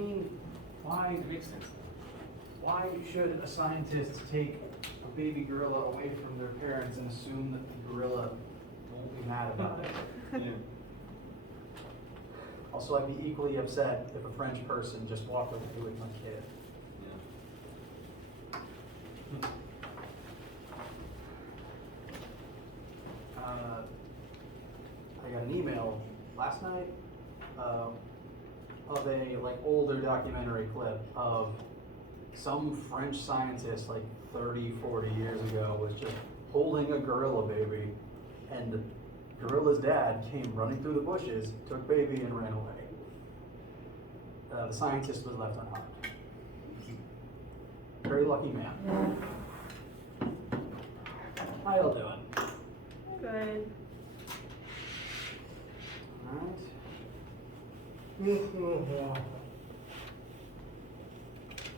mean, why It makes sense. why should a scientist take a baby gorilla away from their parents and assume that the gorilla won't be mad about it? Yeah. Also, I'd be equally upset if a French person just walked away with my kid. Yeah. I got an email last night of a older documentary clip of some French scientist 30, 40 years ago was just holding a gorilla baby, and the gorilla's dad came running through the bushes, took baby, and ran away. The scientist was left unharmed. Very lucky man. How y'all doing? Good. Alright.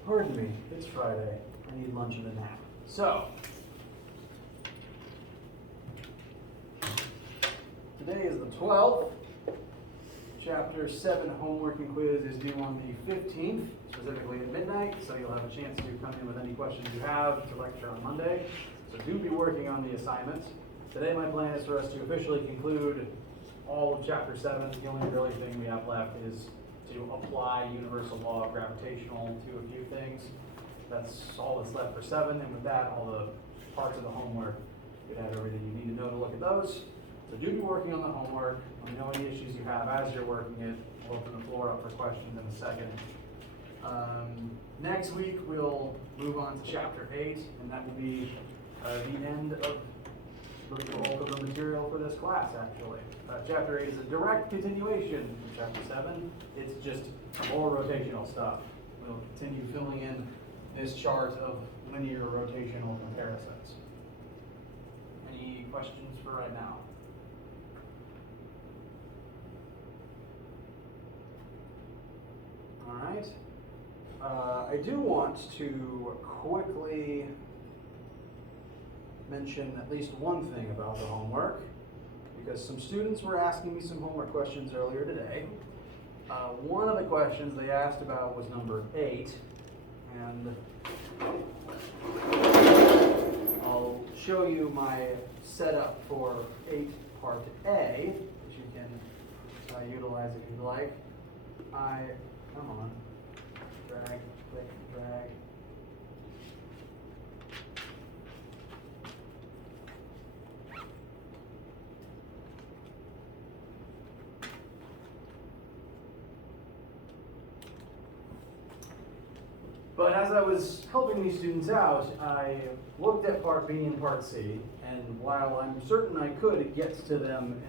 Pardon me, it's Friday. I need lunch and a nap. So, today is the 12th. Chapter 7 homework and quiz is due on the 15th, specifically at midnight, so you'll have a chance to come in with any questions you have to lecture on Monday. So do be working on the assignment. Today my plan is for us to officially conclude all of Chapter 7. The only really thing we have left is to apply universal law of gravitational to a few things. That's all that's left for 7, and with that, all the parts of the homework, you have everything you need to know to look at those. So do be working on the homework. Let me know any issues you have as you're working it. We'll open the floor up for questions in a second. Next week, we'll move on to Chapter 8, and that will be the end of the bulk of the material for this class, actually. Chapter 8 is a direct continuation from Chapter 7. It's just more rotational stuff. We'll continue filling in this chart of linear rotational comparisons. Any questions for right now? All right. I do want to quickly mention at least one thing about the homework, because some students were asking me some homework questions earlier today. One of the questions they asked about was number 8, and I'll show you my setup for 8 part A, which you can utilize if you'd like. Come on, drag, click, drag. But as I was helping these students out, I looked at Part B and Part C, and while I'm certain I could get to them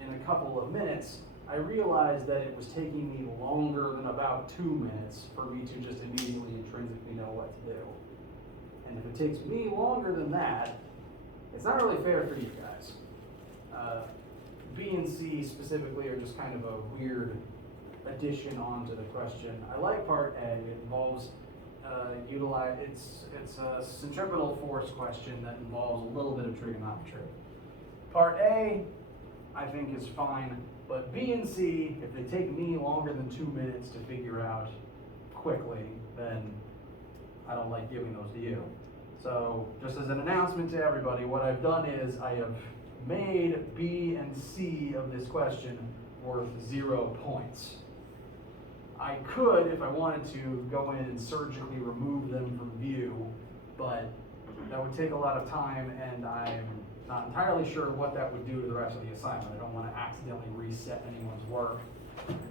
in a couple of minutes, I realized that it was taking me longer than about 2 minutes for me to just immediately intrinsically know what to do. And if it takes me longer than that, it's not really fair for you guys. B and C specifically are just kind of a weird addition onto the question. I like Part A. It involves it's a centripetal force question that involves a little bit of trigonometry. Part A, I think, is fine, but B and C, if they take me longer than 2 minutes to figure out quickly, then I don't like giving those to you. So, just as an announcement to everybody, what I've done is I have made B and C of this question worth 0 points. I could, if I wanted to, go in and surgically remove them from view, but that would take a lot of time, and I'm not entirely sure what that would do to the rest of the assignment. I don't want to accidentally reset anyone's work.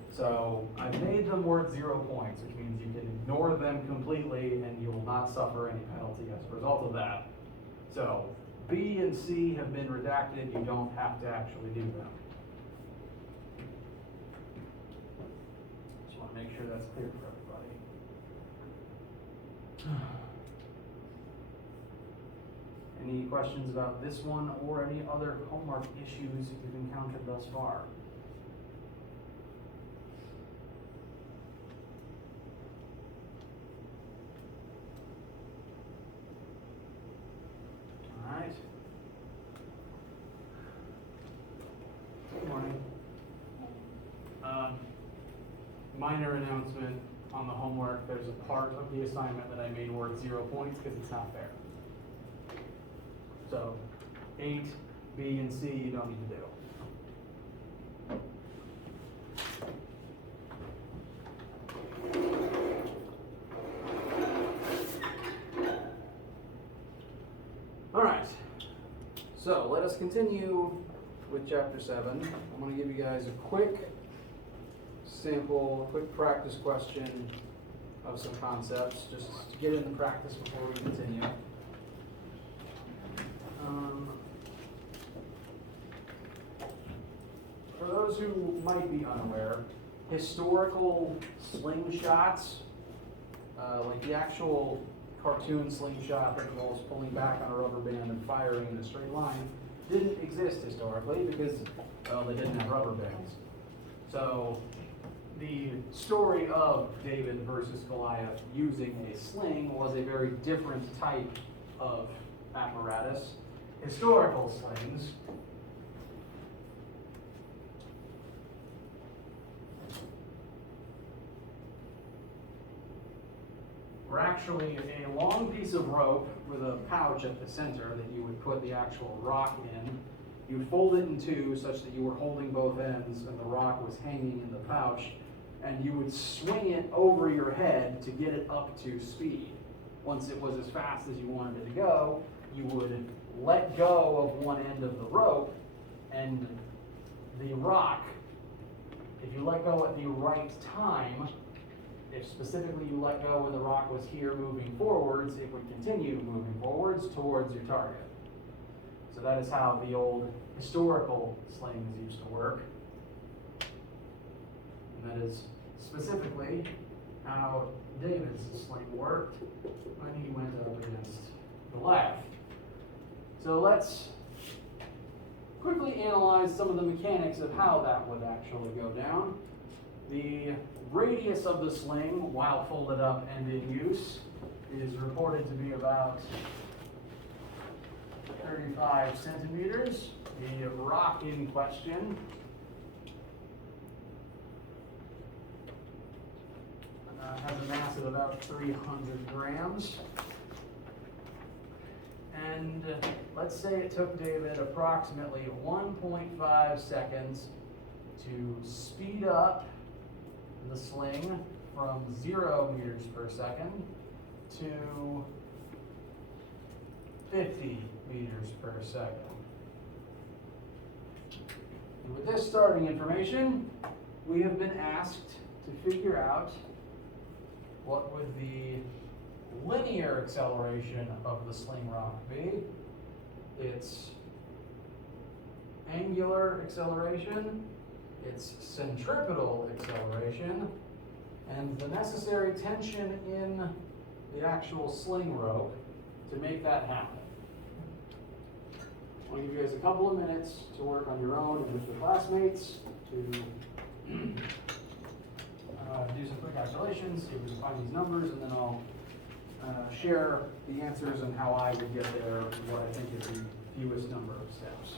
So I've made them worth 0 points, which means you can ignore them completely and you will not suffer any penalty as a result of that. So B and C have been redacted. You don't have to actually do them. Just want to make sure that's clear for everybody. Any questions about this one or any other homework issues you've encountered thus far? All right. Good morning. minor announcement on the homework, there's a part of the assignment that I made worth 0 points because it's not fair. So 8, B, and C you don't need to do. All right, so let us continue with chapter 7. I'm going to give you guys a quick sample, quick practice question of some concepts, just to get into practice before we continue. For those who might be unaware, historical slingshots, like the actual cartoon slingshot that involves pulling back on a rubber band and firing in a straight line, didn't exist historically because, well, they didn't have rubber bands. So the story of David versus Goliath using a sling was a very different type of apparatus. Historical slings were actually a long piece of rope with a pouch at the center that you would put the actual rock in. You would fold it in two such that you were holding both ends and the rock was hanging in the pouch, and you would swing it over your head to get it up to speed. Once it was as fast as you wanted it to go, you would let go of one end of the rope, and the rock, if you let go at the right time, if specifically you let go when the rock was here moving forwards, it would continue moving forwards towards your target. So that is how the old historical slings used to work. And that is specifically how David's sling worked when he went up against Goliath. So let's quickly analyze some of the mechanics of how that would actually go down. The radius of the sling, while folded up and in use, is reported to be about 35 centimeters. The rock in question has a mass of about 300 grams. And let's say it took David approximately 1.5 seconds to speed up the sling from 0 meters per second to 50 meters per second. And with this starting information, we have been asked to figure out what would the linear acceleration of the sling rock be, its angular acceleration, its centripetal acceleration, and the necessary tension in the actual sling rope to make that happen. I'll give you guys a couple of minutes to work on your own and with your classmates to do some quick calculations, see if we can find these numbers, and then I'll share the answers and how I would get there, what I think is the fewest number of steps.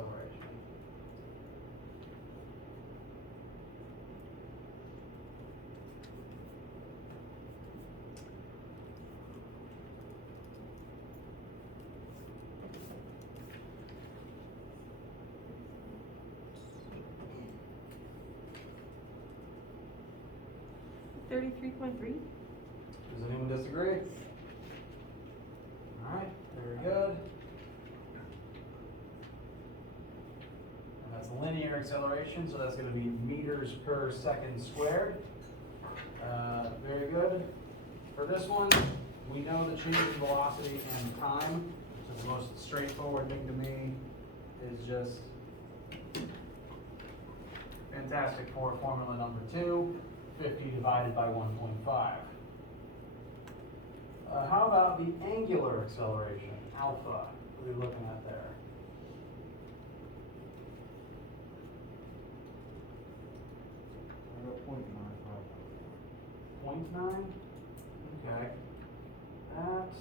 acceleration. $33.3. Does anyone disagree? All right, very good. And that's linear acceleration, so that's going to be meters per second squared. Very good. For this one, we know the change in velocity and time. So the most straightforward thing to me is just fantastic for formula number 2, 50 divided by 1.5. How about the angular acceleration, alpha? What are we looking at there? I got 0.95. 0.9? Okay. That's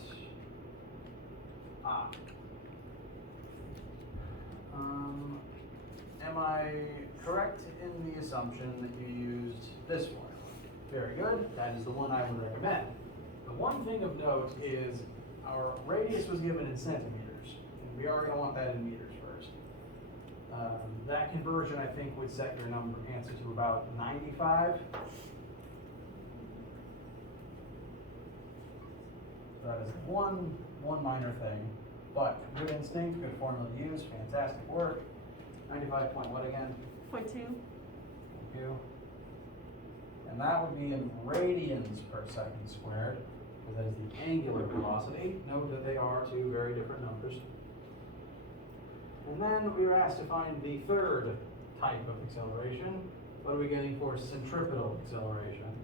am I correct in the assumption that you used this one? Very good. That is the one I would recommend. The one thing of note is our radius was given in centimeters, and we are going to want that in meters first. That conversion, I think, would set your answer to about 95. That is one minor thing, but good instinct, good formula to use, fantastic work. 95 point what again? 0.2. Thank you. And that would be in radians per second squared, because that is the angular velocity. Note that they are two very different numbers. And then we were asked to find the third type of acceleration. What are we getting for centripetal acceleration?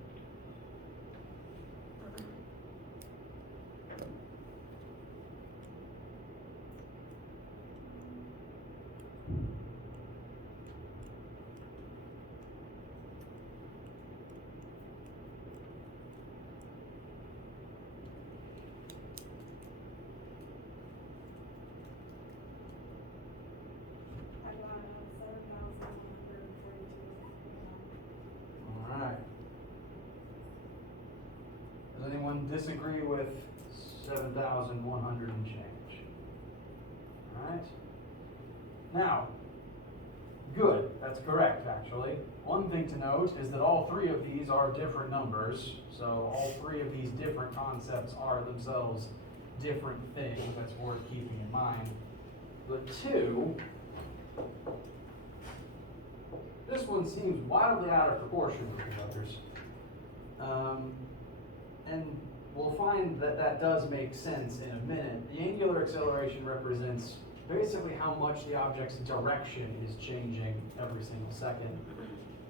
All right. Does anyone disagree with 7,100 and change? All right. Now, good. That's correct, actually. One thing to note is that all three of these are different numbers, so all three of these different concepts are themselves different things. That's worth keeping in mind. But 2, this one seems wildly out of proportion with the others. And we'll find that that does make sense in a minute. The angular acceleration represents basically how much the object's direction is changing every single second.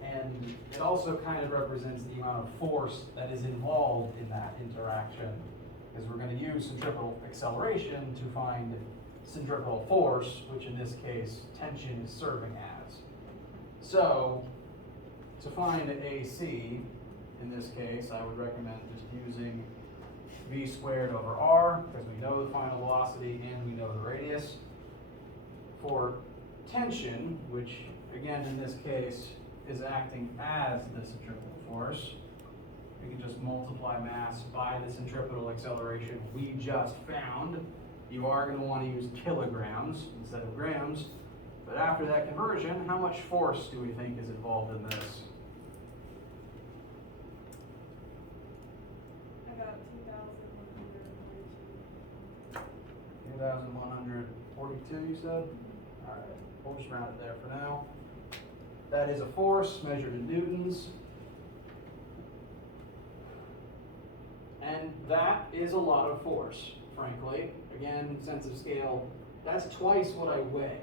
And it also kind of represents the amount of force that is involved in that interaction, because we're going to use centripetal acceleration to find centripetal force, which in this case, tension is serving as. So, to find AC, in this case, I would recommend just using v squared over r, because we know the final velocity and we know the radius. For tension, which again in this case is acting as the centripetal force, we can just multiply mass by the centripetal acceleration we just found. You are going to want to use kilograms instead of grams. But after that conversion, how much force do we think is involved in this? I got 2,142. 2,142, you said? All right, we'll just round it there for now. That is a force measured in newtons. And that is a lot of force, frankly. Again, sense of scale, that's twice what I weigh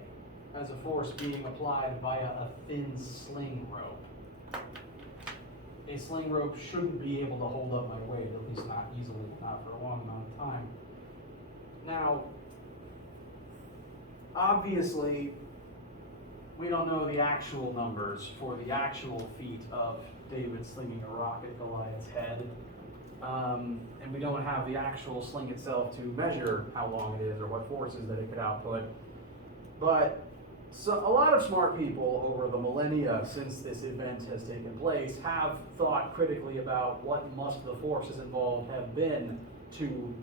as a force being applied via a thin sling rope. A sling rope shouldn't be able to hold up my weight, at least not easily, not for a long amount of time. Now, obviously, we don't know the actual numbers for the actual feat of David slinging a rock at Goliath's head. And we don't have the actual sling itself to measure how long it is or what forces that it could output. But So a lot of smart people over the millennia since this event has taken place have thought critically about what must the forces involved have been to,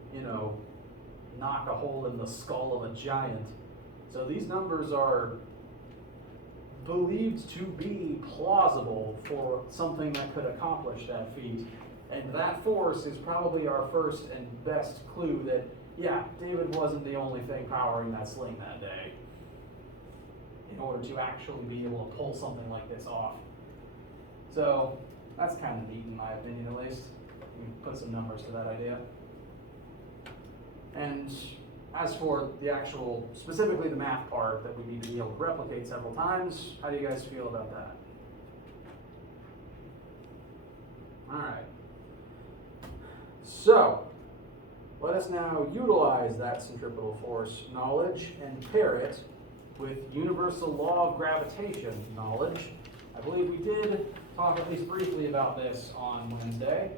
knock a hole in the skull of a giant. So these numbers are believed to be plausible for something that could accomplish that feat. And that force is probably our first and best clue that, yeah, David wasn't the only thing powering that sling that day, in order to actually be able to pull something like this off. So that's kind of neat in my opinion, at least. We can put some numbers to that idea. And as for the actual, specifically the math part that we need to be able to replicate several times, how do you guys feel about that? All right. So, let us now utilize that centripetal force knowledge and pair it with universal law of gravitation knowledge. I believe we did talk at least briefly about this on Wednesday.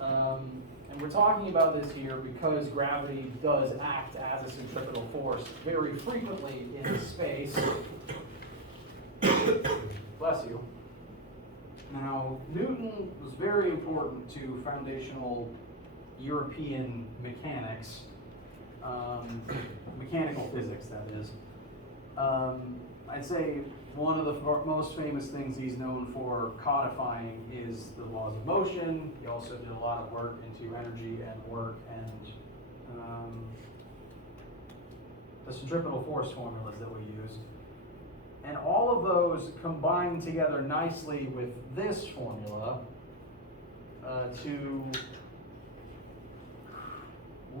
And we're talking about this here because gravity does act as a centripetal force very frequently in space. Bless you. Now, Newton was very important to foundational European mechanics, mechanical physics, that is. I'd say one of the most famous things he's known for codifying is the laws of motion. He also did a lot of work into energy and work and the centripetal force formulas that we use. And all of those combine together nicely with this formula to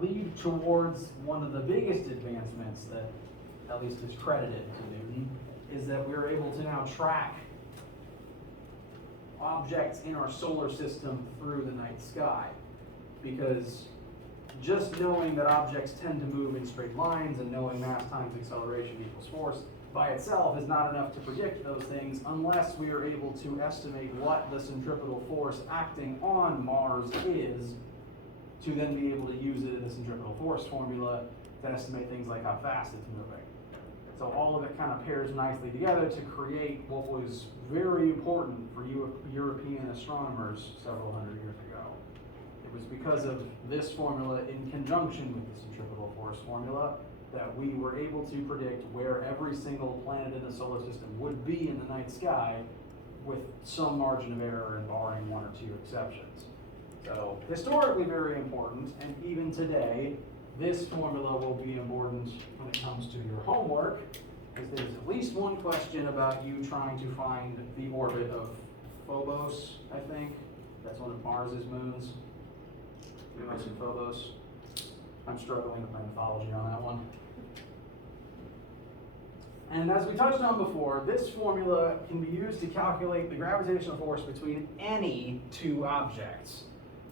lead towards one of the biggest advancements that at least is credited to Newton, is that we're able to now track objects in our solar system through the night sky. Because just knowing that objects tend to move in straight lines and knowing mass times acceleration equals force by itself is not enough to predict those things unless we are able to estimate what the centripetal force acting on Mars is, to then be able to use it in the centripetal force formula to estimate things like how fast it's moving. So all of it kind of pairs nicely together to create what was very important for European astronomers several hundred years ago. It was because of this formula in conjunction with the centripetal force formula that we were able to predict where every single planet in the solar system would be in the night sky with some margin of error and barring one or two exceptions. So historically very important, and even today, this formula will be important when it comes to your homework, because there's at least one question about you trying to find the orbit of Phobos, I think. That's one of Mars's moons. Deimos and Phobos. I'm struggling with my mythology on that one. And as we touched on before, this formula can be used to calculate the gravitational force between any two objects,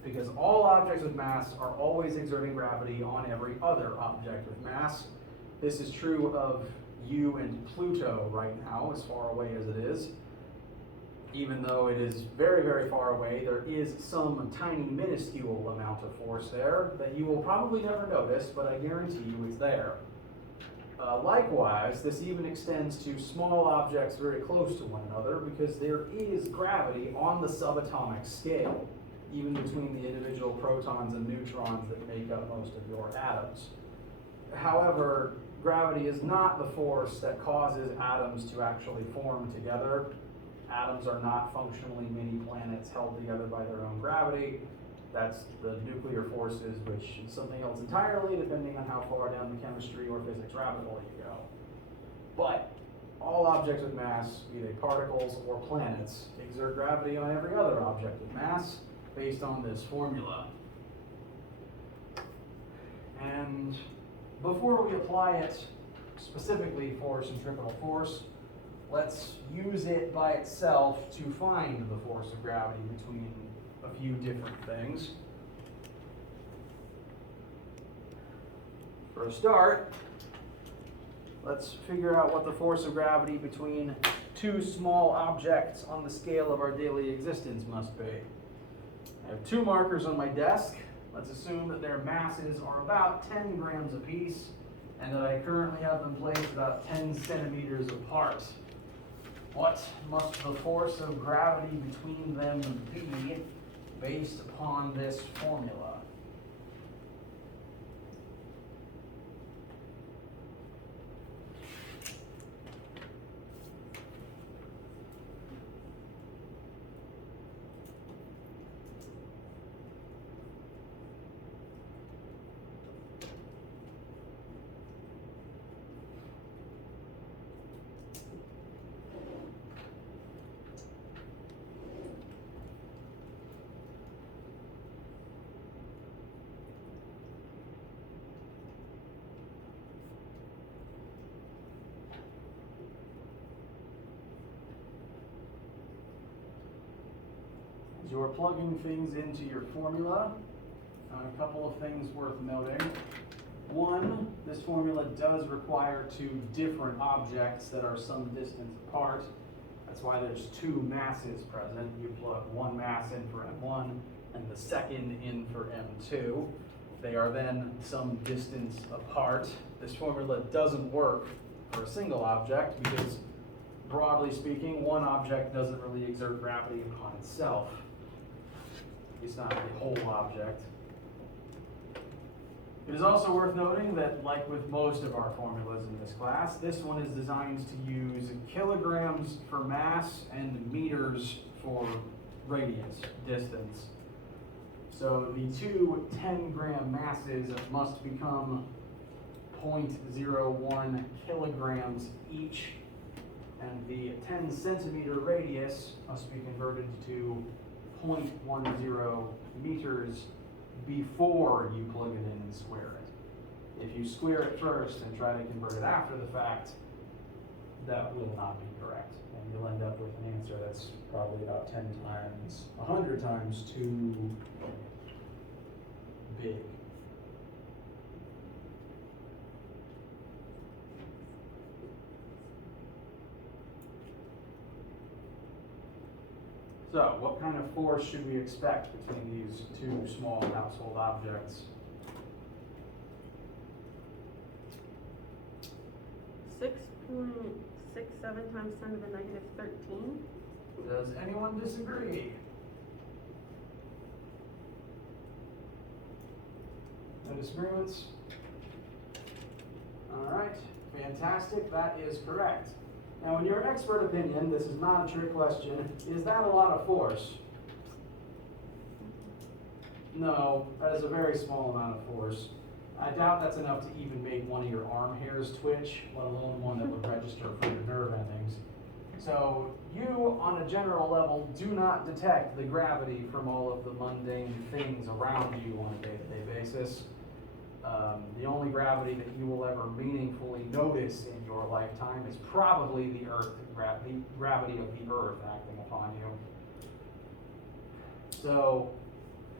because all objects with mass are always exerting gravity on every other object with mass. This is true of you and Pluto right now, as far away as it is. Even though it is very, very far away, there is some tiny, minuscule amount of force there that you will probably never notice, but I guarantee you it's there. Likewise, this even extends to small objects very close to one another, because there is gravity on the subatomic scale, even between the individual protons and neutrons that make up most of your atoms. However, gravity is not the force that causes atoms to actually form together. Atoms are not functionally mini planets held together by their own gravity. That's the nuclear forces, which is something else entirely, depending on how far down the chemistry or physics rabbit hole you go. But all objects with mass, be they particles or planets, exert gravity on every other object with mass based on this formula. And before we apply it specifically for centripetal force, let's use it by itself to find the force of gravity between a few different things. For a start, let's figure out what the force of gravity between two small objects on the scale of our daily existence must be. I have two markers on my desk. Let's assume that their masses are about 10 grams apiece, and that I currently have them placed about 10 centimeters apart. What must the force of gravity between them be based upon this formula? As you're plugging things into your formula, a couple of things worth noting. One, this formula does require two different objects that are some distance apart. That's why there's two masses present. You plug one mass in for M1 and the second in for M2. They are then some distance apart. This formula doesn't work for a single object because, broadly speaking, one object doesn't really exert gravity upon itself. It's not the whole object. It is also worth noting that, like with most of our formulas in this class, this one is designed to use kilograms for mass and meters for radius, distance. So the two 10-gram masses must become 0.01 kilograms each, and the 10 centimeter radius must be converted to 0.10 meters before you plug it in and square it. If you square it first and try to convert it after the fact, that will not be correct. And you'll end up with an answer that's probably about 10 times, 100 times too big. So, what kind of force should we expect between these two small household objects? 6.67 times 10 to the negative 13. Does anyone disagree? No disagreements? All right, fantastic, that is correct. Now, in your expert opinion, this is not a trick question, is that a lot of force? No, that is a very small amount of force. I doubt that's enough to even make one of your arm hairs twitch, let alone one that would register for your nerve endings. So, you, on a general level, do not detect the gravity from all of the mundane things around you on a day-to-day basis. The only gravity that you will ever meaningfully notice in your lifetime is probably the Earth, the gravity of the Earth acting upon you. So,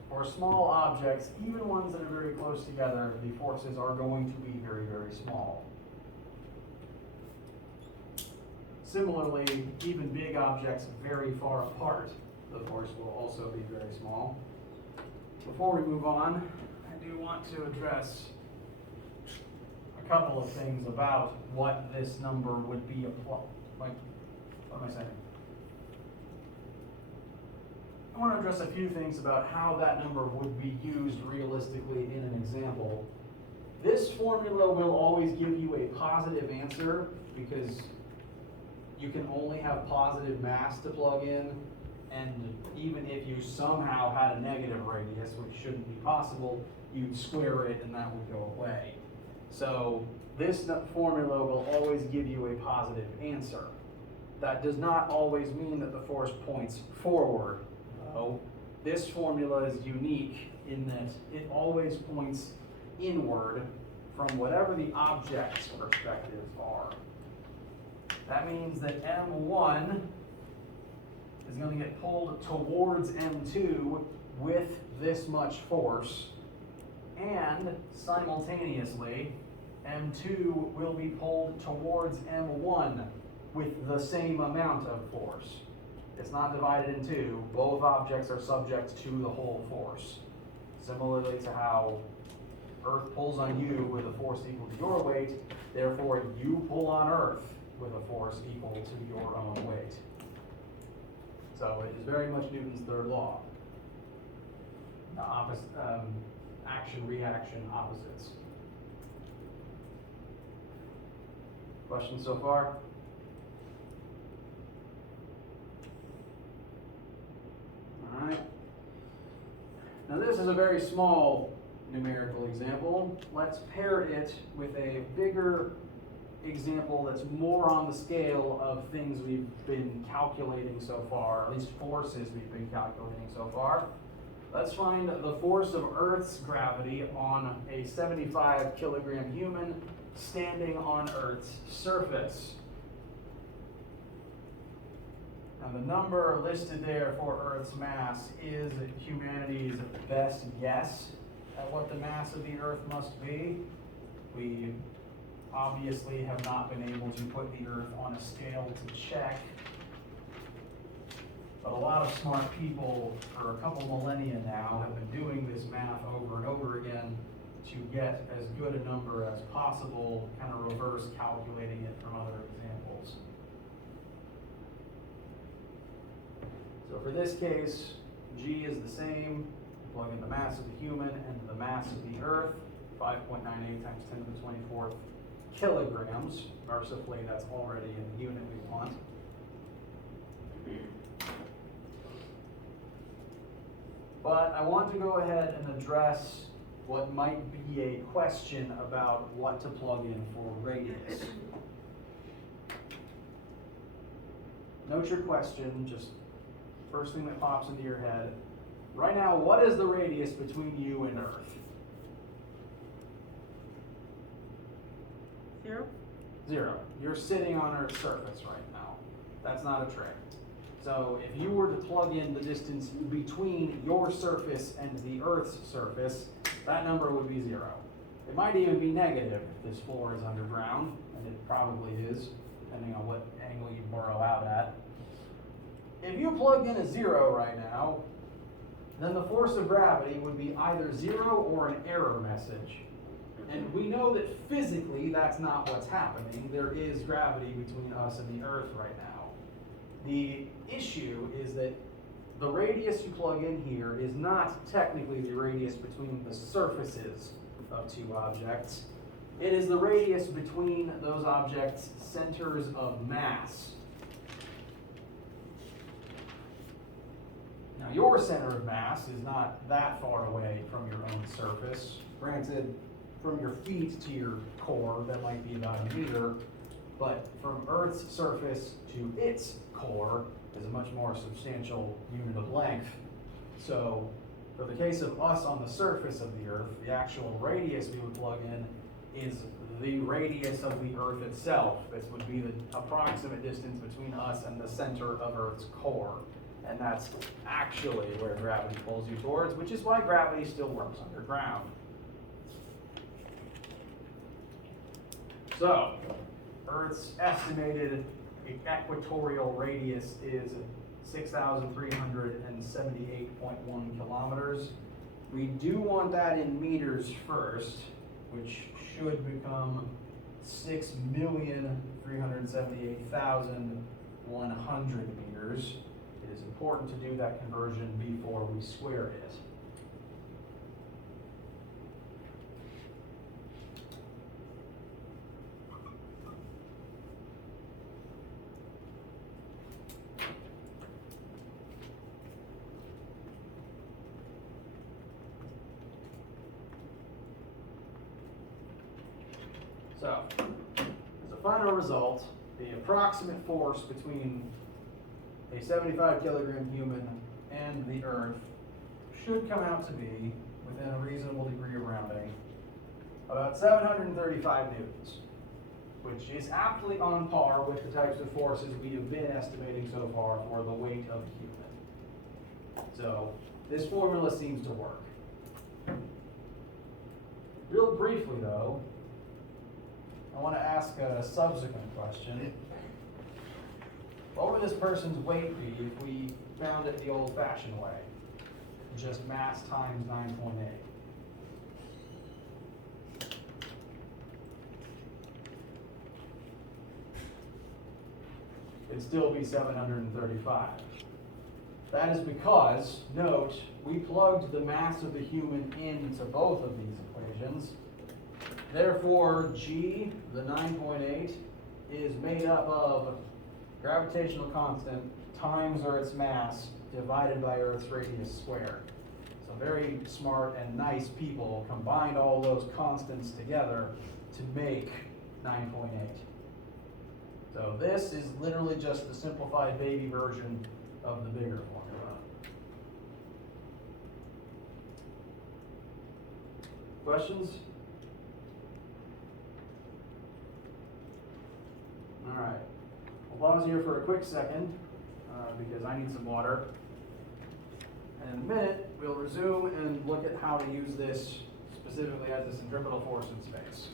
for small objects, even ones that are very close together, the forces are going to be very, very small. Similarly, even big objects very far apart, the force will also be very small. Before we move on, I do want to address a couple of things about what this number would be applied. Like, what am I saying? I want to address a few things about how that number would be used realistically in an example. This formula will always give you a positive answer because you can only have positive mass to plug in, and even if you somehow had a negative radius, which shouldn't be possible, you'd square it and that would go away. So this formula will always give you a positive answer. That does not always mean that the force points forward, though. This formula is unique in that it always points inward from whatever the object's perspectives are. That means that M1 is going to get pulled towards M2 with this much force, and simultaneously, M2 will be pulled towards M1 with the same amount of force. It's not divided in two. Both objects are subject to the whole force. Similarly to how Earth pulls on you with a force equal to your weight, therefore you pull on Earth with a force equal to your own weight. So it is very much Newton's third law. The opposite, action, reaction, opposites. Questions so far? All right. Now this is a very small numerical example. Let's pair it with a bigger example that's more on the scale of things we've been calculating so far, at least forces we've been calculating so far. Let's find the force of Earth's gravity on a 75 kilogram human standing on Earth's surface. Now the number listed there for Earth's mass is humanity's best guess at what the mass of the Earth must be. We obviously have not been able to put the Earth on a scale to check. But a lot of smart people for a couple millennia now have been doing this math over and over again to get as good a number as possible, kind of reverse calculating it from other examples. So for this case, G is the same. Plug in the mass of the human and the mass of the Earth, 5.98 times 10 to the 24th kilograms. Mercifully, that's already in the unit we want. But I want to go ahead and address what might be a question about what to plug in for radius. Note your question, just first thing that pops into your head. Right now, what is the radius between you and Earth? 0? 0. You're sitting on Earth's surface right now. That's not a trick. So if you were to plug in the distance between your surface and the Earth's surface, that number would be 0. It might even be negative if this floor is underground, and it probably is, depending on what angle you burrow out at. If you plugged in a 0 right now, then the force of gravity would be either 0 or an error message. And we know that physically that's not what's happening. There is gravity between us and the Earth right now. The issue is that the radius you plug in here is not technically the radius between the surfaces of two objects. It is the radius between those objects' centers of mass. Now, your center of mass is not that far away from your own surface. Granted, from your feet to your core, that might be about a meter, but from Earth's surface to its core is a much more substantial unit of length. So, for the case of us on the surface of the Earth, the actual radius we would plug in is the radius of the Earth itself. This would be the approximate distance between us and the center of Earth's core. And that's actually where gravity pulls you towards, which is why gravity still works underground. So, Earth's estimated equatorial radius is 6,378.1 kilometers. We do want that in meters first, which should become 6,378,100 meters. It is important to do that conversion before we square it. So, as a final result, the approximate force between a 75 kilogram human and the Earth should come out to be, within a reasonable degree of rounding, about 735 newtons, which is aptly on par with the types of forces we have been estimating so far for the weight of a human. So, this formula seems to work. Real briefly though, I want to ask a subsequent question. What would this person's weight be if we found it the old-fashioned way? Just mass times 9.8. it'd still be 735. That is because, note, we plugged the mass of the human into both of these equations. Therefore, G, the 9.8, is made up of gravitational constant times Earth's mass divided by Earth's radius squared. So very smart and nice people combined all those constants together to make 9.8. So this is literally just the simplified baby version of the bigger formula. Questions? All right. We'll pause here for a quick second because I need some water. And in a minute, we'll resume and look at how to use this specifically as a centripetal force in space.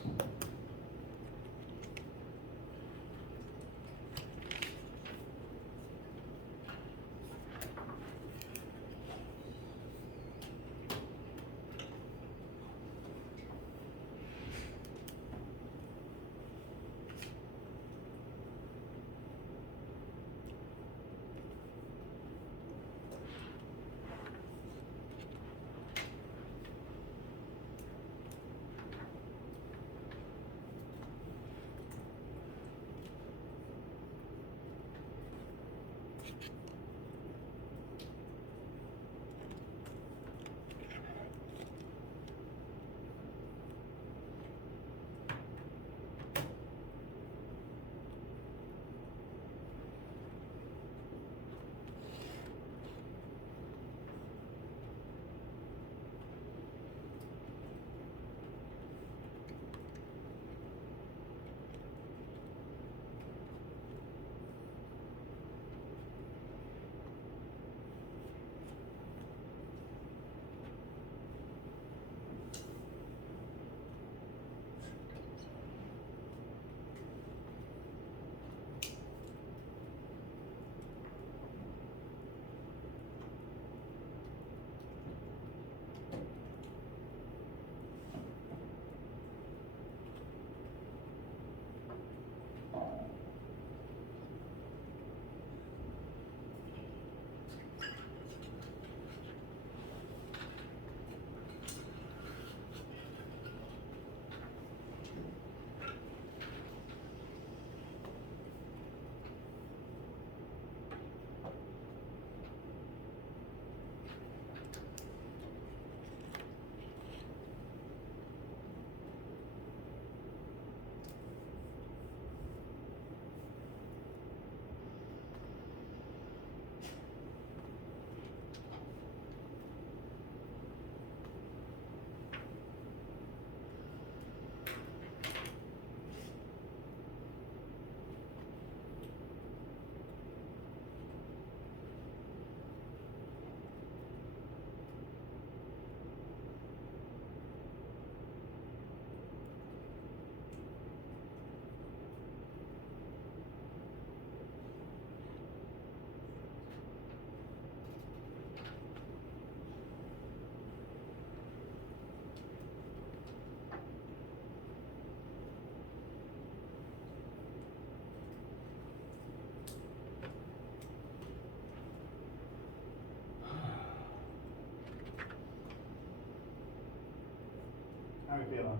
How are you feeling?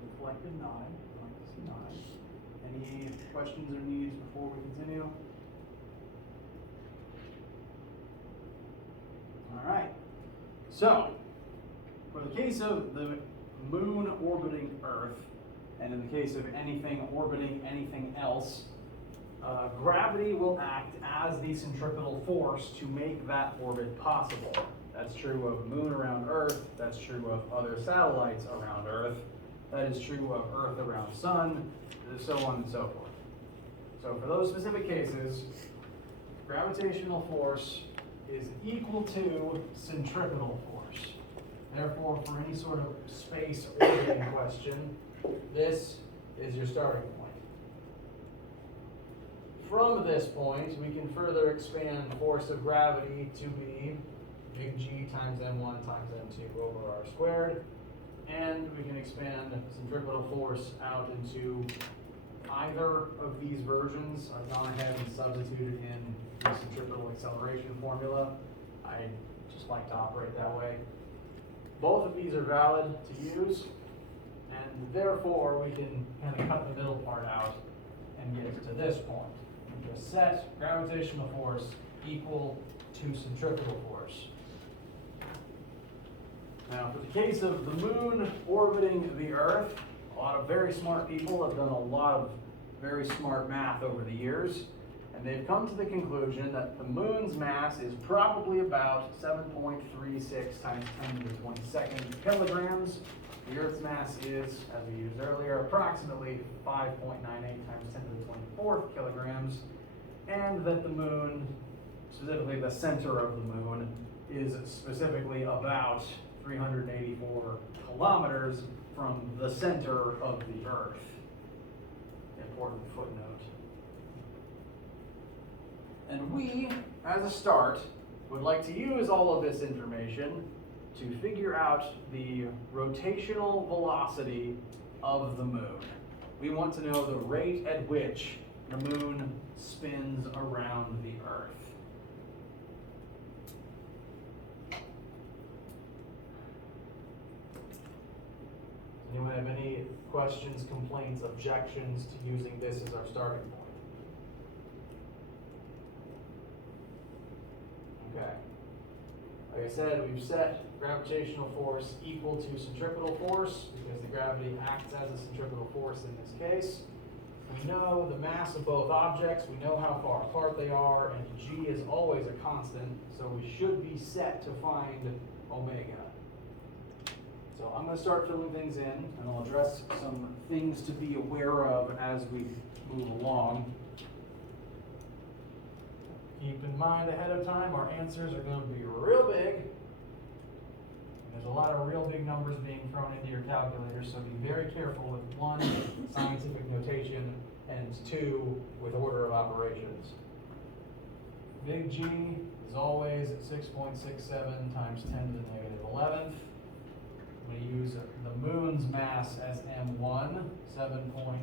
Some collective nod. I like to see nods. Any questions or needs before we continue? All right. So, for the case of the moon orbiting Earth, and in the case of anything orbiting anything else, gravity will act as the centripetal force to make that orbit possible. That's true of moon around Earth, that's true of other satellites around Earth, that is true of Earth around Sun, so on and so forth. So for those specific cases, gravitational force is equal to centripetal force. Therefore, for any sort of space orbiting question, this is your starting point. From this point, we can further expand force of gravity to be big G times m1 times m2 over r squared. And we can expand centripetal force out into either of these versions. I've gone ahead and substituted in the centripetal acceleration formula. I just like to operate that way. Both of these are valid to use, and therefore we can kind of cut the middle part out and get to this point. Just set gravitational force equal to centripetal force. Now, for the case of the moon orbiting the Earth, a lot of very smart people have done a lot of very smart math over the years, and they've come to the conclusion that the moon's mass is probably about 7.36 times 10 to the 22nd kilograms. The Earth's mass is, as we used earlier, approximately 5.98 times 10 to the 24th kilograms, and that the moon, specifically the center of the moon, is specifically about 384 kilometers from the center of the Earth. Important footnote. And we, as a start, would like to use all of this information to figure out the rotational velocity of the moon. We want to know the rate at which the moon spins around the Earth. Anyone have any questions, complaints, objections to using this as our starting point? Okay. Like I said, we've set gravitational force equal to centripetal force because the gravity acts as a centripetal force in this case. We know the mass of both objects, we know how far apart they are, and g is always a constant, so we should be set to find omega. So I'm going to start filling things in, and I'll address some things to be aware of as we move along. Keep in mind ahead of time, our answers are going to be real big. There's a lot of real big numbers being thrown into your calculator, so be very careful with one, scientific notation, and two, with order of operations. Big G is always 6.67 times 10 to the negative 11th. We use the moon's mass as M1, 7.36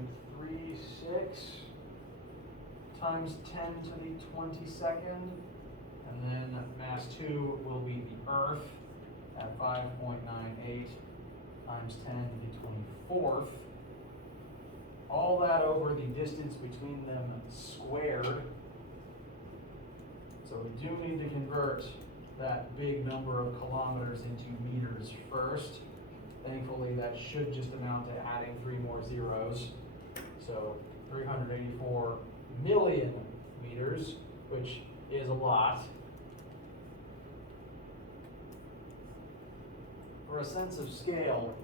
times 10 to the 22nd. And then mass 2 will be the Earth at 5.98 times 10 to the 24th. All that over the distance between them squared. So we do need to convert that big number of kilometers into meters first. Thankfully, that should just amount to adding 3 more zeros. So 384 million meters, which is a lot. For a sense of scale,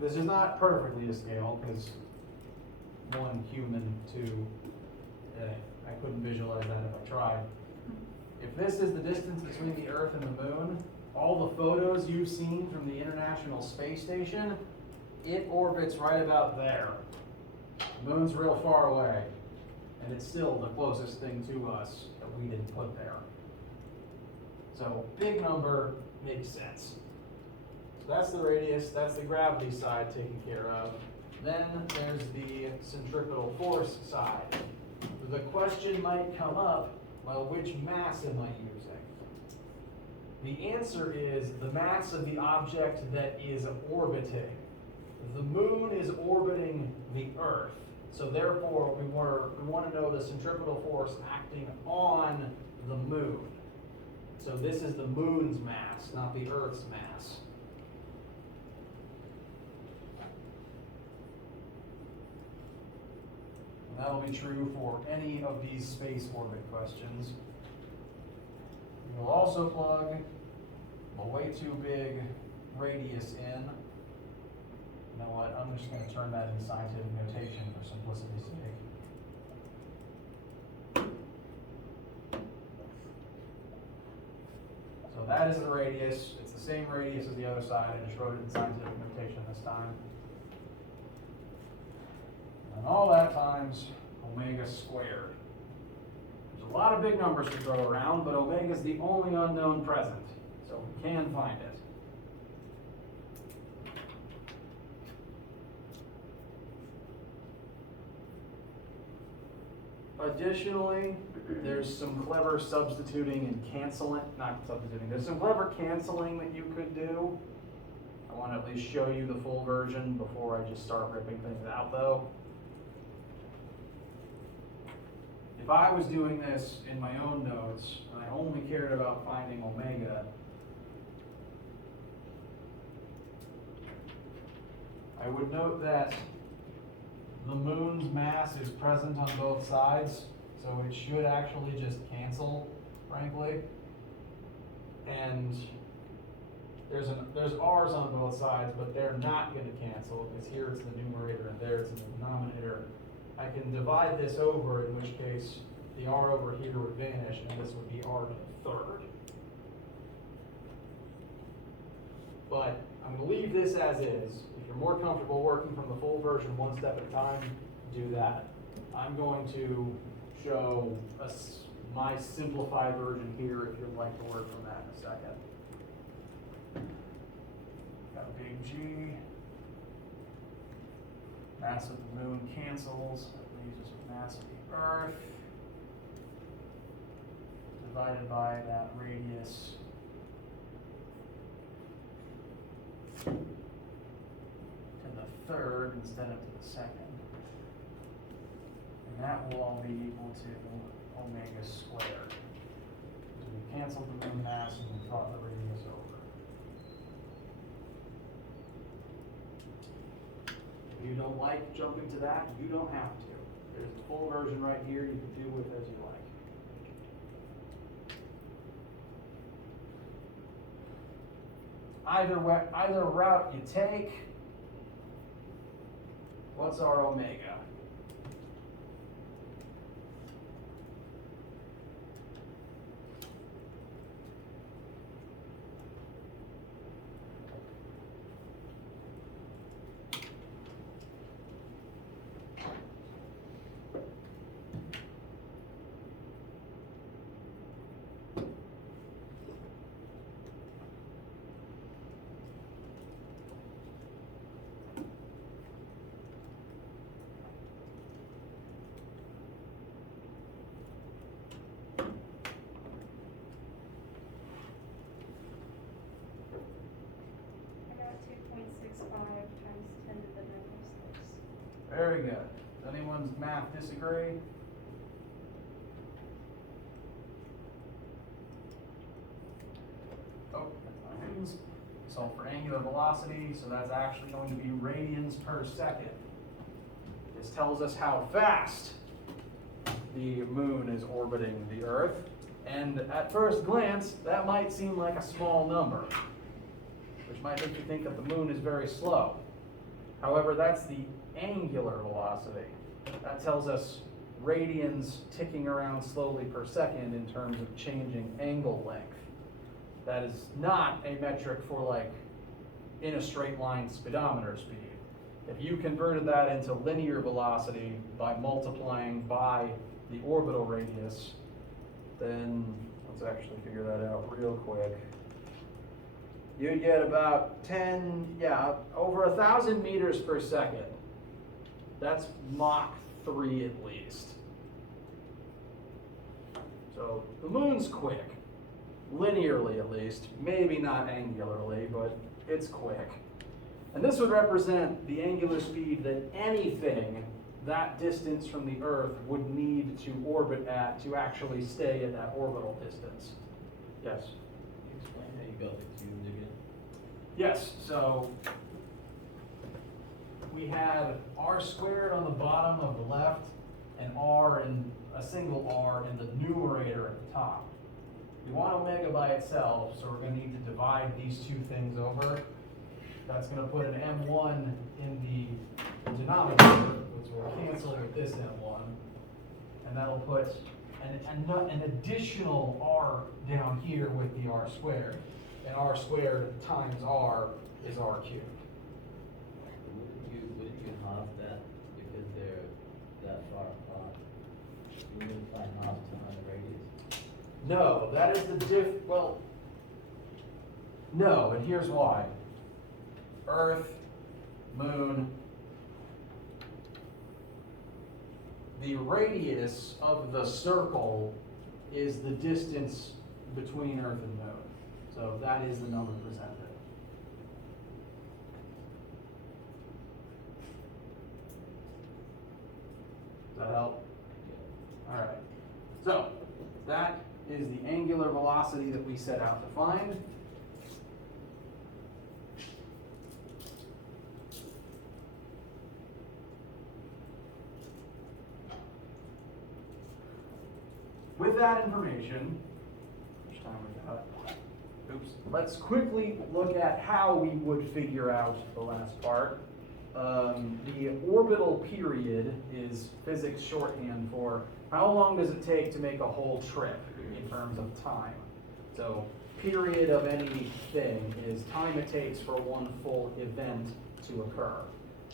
this is not perfectly a scale because 1 human to I couldn't visualize that if I tried. If this is the distance between the Earth and the moon, all the photos you've seen from the International Space Station, it orbits right about there. The moon's real far away, and it's still the closest thing to us that we didn't put there. So big number makes sense. So that's the radius, that's the gravity side taken care of. Then there's the centripetal force side. The question might come up, well, which mass am I using? The answer is the mass of the object that is orbiting. The moon is orbiting the Earth, so therefore we want to know the centripetal force acting on the moon. So this is the moon's mass, not the Earth's mass. That'll be true for any of these space orbit questions. You'll also plug a way too big radius in. You know what, I'm just going to turn that into scientific notation for simplicity's sake. So that is the radius. It's the same radius as the other side. I just wrote it in scientific notation this time. And all that times omega squared. There's a lot of big numbers to throw around, but omega is the only unknown present, so we can find it. Additionally, there's some clever substituting and canceling, not substituting, there's some clever canceling that you could do. I want to at least show you the full version before I just start ripping things out though. If I was doing this in my own notes, and I only cared about finding omega, I would note that the moon's mass is present on both sides, so it should actually just cancel, frankly. And there's r's on both sides, but they're not going to cancel because here it's the numerator and there it's the denominator. I can divide this over, in which case the r over here would vanish and this would be r to the third. But I'm going to leave this as is. If you're more comfortable working from the full version one step at a time, do that. I'm going to show my simplified version here if you'd like to work from that in a second. Got a big G. Mass of the moon cancels. That leaves us with mass of the Earth divided by that radius to the third instead of to the second. And that will all be equal to omega squared. So we canceled the moon mass and we brought the radius over. If you don't like jumping to that, you don't have to. There's the full version right here. You can do with as you like. Either route you take, what's our omega? Very good. Does anyone's math disagree? Oh, that's not radians. Solve for angular velocity, so that's actually going to be radians per second. This tells us how fast the moon is orbiting the Earth. And at first glance, that might seem like a small number, which might make you think that the moon is very slow. However, that's the angular velocity. That tells us radians ticking around slowly per second in terms of changing angle length. That is not a metric for like in a straight line speedometer speed. If you converted that into linear velocity by multiplying by the orbital radius, then let's actually figure that out real quick. You'd get about over 1,000 meters per second. That's Mach 3 at least. So the moon's quick, linearly at least, maybe not angularly, but it's quick. And this would represent the angular speed that anything that distance from the Earth would need to orbit at to actually stay at that orbital distance. Yes? Can you explain how you got the cubes again? Yes, so we had r squared on the bottom of the left and r in a single r in the numerator at the top. We want omega by itself, so we're going to need to divide these two things over. That's going to put an m1 in the denominator, which will cancel with this m1, and that'll put an additional r down here with the r squared. And r squared times r is r cubed. Wouldn't you half that because they're that far apart? You you would find miles on the radius. No, that is the well, no, and here's why. Earth, Moon, the radius of the circle is the distance between Earth and Moon. So that is the number presented. Does that help? All right. So that is the angular velocity that we set out to find. With that information, which time we got? Oops. Let's quickly look at how we would figure out the last part. The orbital period is physics shorthand for how long does it take to make a whole trip in terms of time. So period of anything is time it takes for one full event to occur.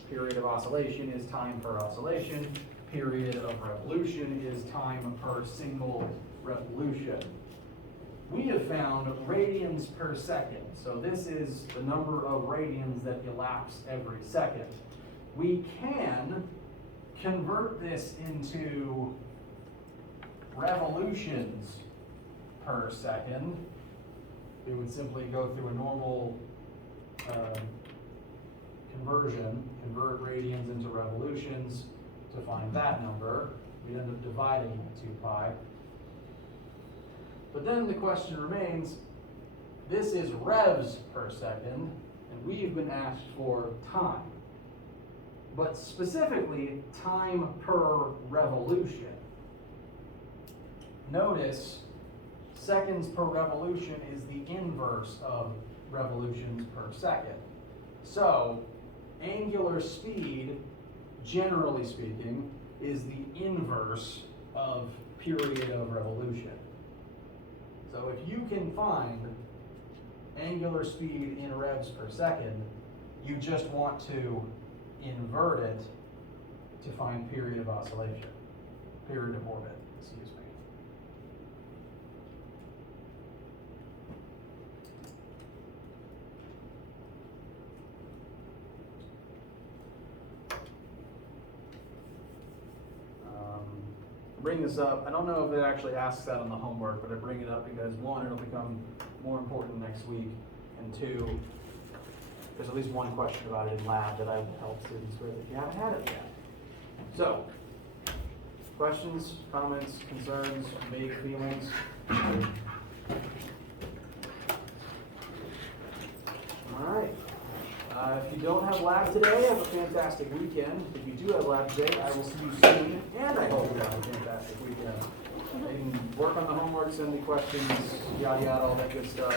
Period of oscillation is time per oscillation. Period of revolution is time per single revolution. We have found radians per second. So this is the number of radians that elapse every second. We can convert this into revolutions per second. We would simply go through a normal conversion, convert radians into revolutions to find that number. We end up dividing by 2 pi. But then the question remains, this is revs per second, and we've been asked for time. But specifically, time per revolution. Notice, seconds per revolution is the inverse of revolutions per second. So, angular speed, generally speaking, is the inverse of period of revolution. So if you can find angular speed in revs per second, you just want to invert it to find period of oscillation, period of orbit, excuse me. Bring this up. I don't know if it actually asks that on the homework, but I bring it up because one, it'll become more important next week, and two, there's at least one question about it in lab that I would help students with if you haven't had it yet. So, questions, comments, concerns, vague feelings? All right. If you don't have lab today, have a fantastic weekend. If you do have lab today, I will see you soon, and I hope you have a fantastic weekend. You can work on the homework, send me questions, yada yada, all that good stuff.